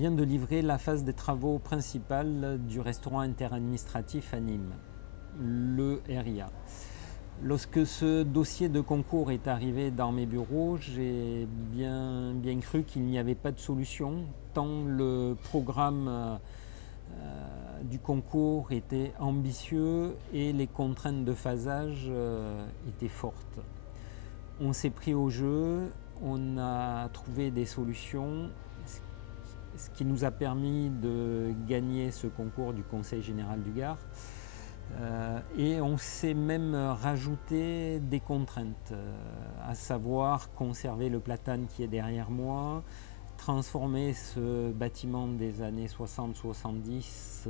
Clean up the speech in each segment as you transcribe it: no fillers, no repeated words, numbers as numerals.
vient de livrer la phase des travaux principaux du restaurant interadministratif à Nîmes, le RIA. Lorsque ce dossier de concours est arrivé dans mes bureaux, j'ai bien cru qu'il n'y avait pas de solution, tant le programme du concours était ambitieux et les contraintes de phasage étaient fortes. On s'est pris au jeu, on a trouvé des solutions, ce qui nous a permis de gagner ce concours du Conseil général du Gard. Et on s'est même rajouté des contraintes, à savoir conserver le platane qui est derrière moi, transformer ce bâtiment des années 60-70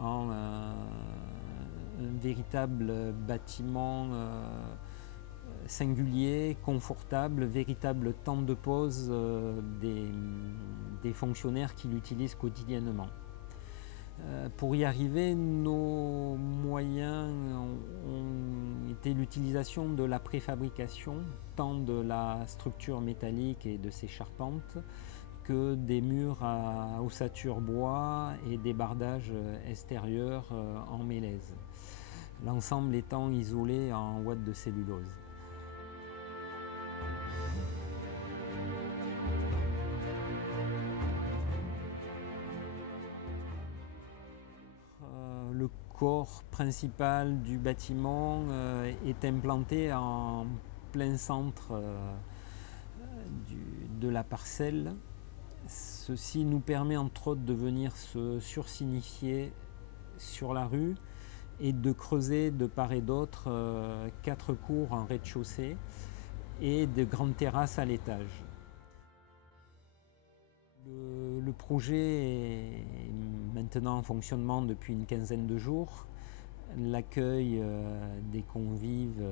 en un véritable bâtiment singulier, confortable, véritable temps de pause des fonctionnaires qui l'utilisent quotidiennement. Pour y arriver, nos moyens ont été l'utilisation de la préfabrication, tant de la structure métallique et de ses charpentes, que des murs à ossature bois et des bardages extérieurs en mélèze, l'ensemble étant isolé en ouate de cellulose. Le corps principal du bâtiment est implanté en plein centre de la parcelle. Ceci nous permet entre autres de venir se sursignifier sur la rue et de creuser de part et d'autre 4 cours en rez-de-chaussée et de grandes terrasses à l'étage. Le projet est maintenant en fonctionnement depuis une quinzaine de jours. L'accueil des convives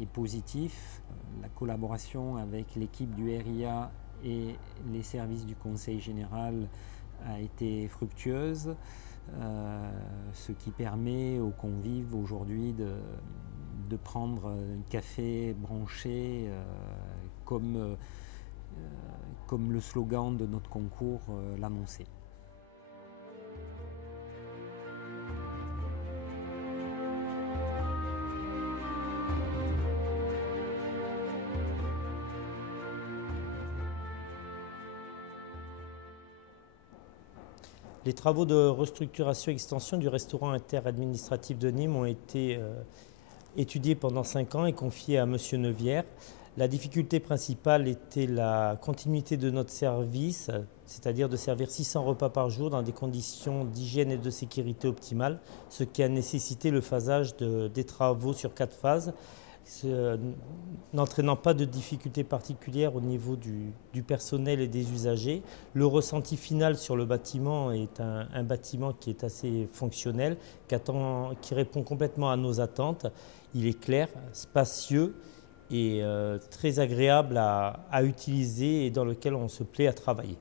est positif. La collaboration avec l'équipe du RIA et les services du Conseil général a été fructueuse, ce qui permet aux convives aujourd'hui de prendre un café branché comme le slogan de notre concours l'annonçait. Les travaux de restructuration et extension du restaurant interadministratif de Nîmes ont été étudiés pendant 5 ans et confiés à M. Neuvière. La difficulté principale était la continuité de notre service, c'est-à-dire de servir 600 repas par jour dans des conditions d'hygiène et de sécurité optimales, ce qui a nécessité le phasage des travaux sur 4 phases, n'entraînant pas de difficultés particulières au niveau du personnel et des usagers. Le ressenti final sur le bâtiment est un bâtiment qui est assez fonctionnel, qui répond complètement à nos attentes. Il est clair, spacieux et très agréable à utiliser et dans lequel on se plaît à travailler.